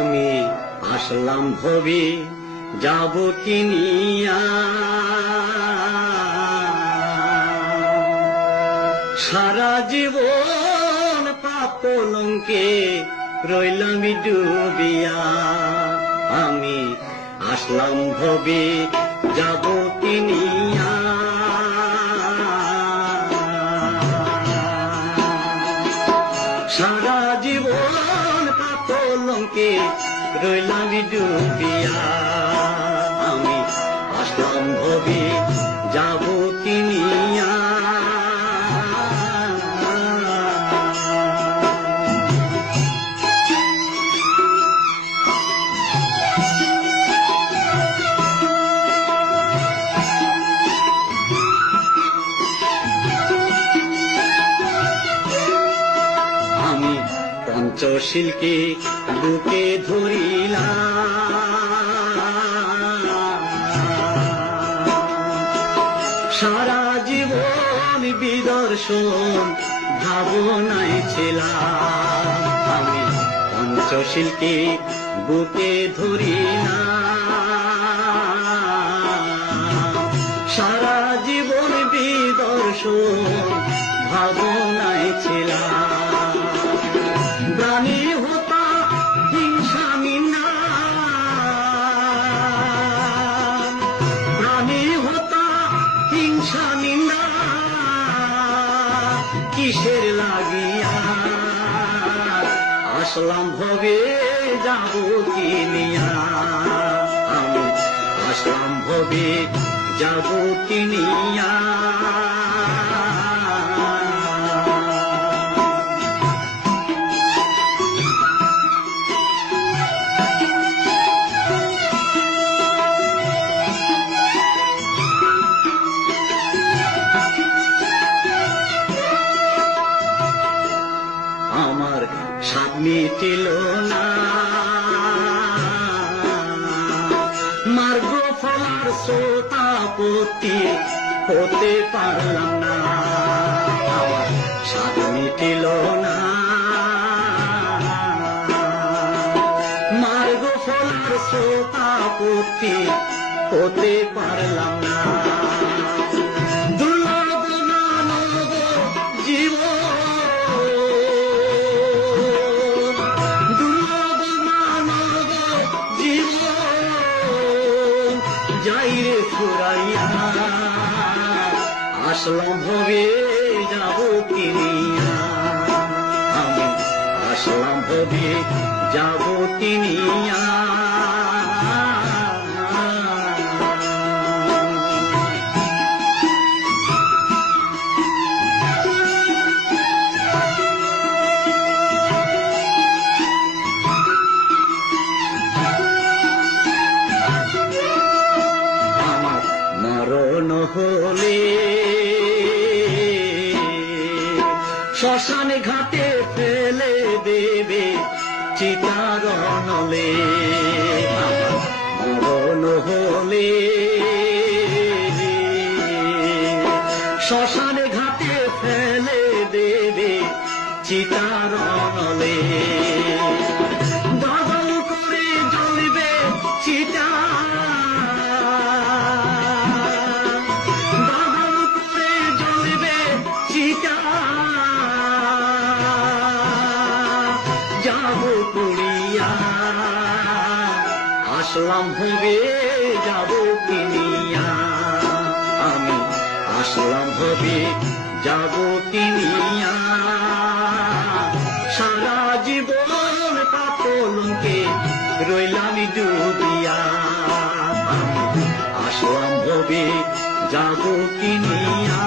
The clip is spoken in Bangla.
আমি আসলাম ভবে যাব কিনিয়া, সারা জীবন পাপ কলঙ্কে রইলাম ডুবিয়া। আমি আসলাম ভবে যাব কিনিয়া, সারা জীবন পাপ কলঙ্কে রইলাম ডুবিয়া। আমি আসলাম ভবে যাব কিনিয়া। আমি পঞ্চশীলকে বুকে ধরিলাম, সারা জীবন বিদর্শন ভাবনায় ছিলাম। আমি পঞ্চশীলকে বুকে ধরিলাম, সারা জীবন বিদর্শন ভাবনায় ছিলাম। প্রাণী হতা হিংসা নিন্দা, প্রাণী হতা হিংসা নিন্দা কিসের লাগিয়া। আসলাম ভবে যাব কিনিয়া, আমি আসলাম ভবে যাব কিনিয়া। আমার স্বাদ মিটিল না, মার্গ ফলার শ্রোতাপতি হতে পারলাম না। আমার স্বাদ মিটিল না, মার্গ ফলার শ্রোতাপতি হতে পারলাম না। দুর্লভ মানব জীবন, যাইরে ফুরাইয়া। আসলাম ভবে যাব কিনিয়া, আমি আসলাম ভবে যাব কিনিয়া। মরণ হলে শ্মশান ঘাটে ফেলে দেবে চিতার নলে। মরণ হলে শ্মশান ঘাটে ফেলে দেবে চিতার নলে। বাদল করে জ্বলবে চিতা, যাব পুড়িয়া। আসলাম ভবে যাব কিনিয়া, আমি আসলাম ভবে যাব কিনিয়া। সারা জীবন পাপ কলঙ্কে রইলাম ডুবিয়া। আমি আসলাম ভবে যাব কিনিয়া।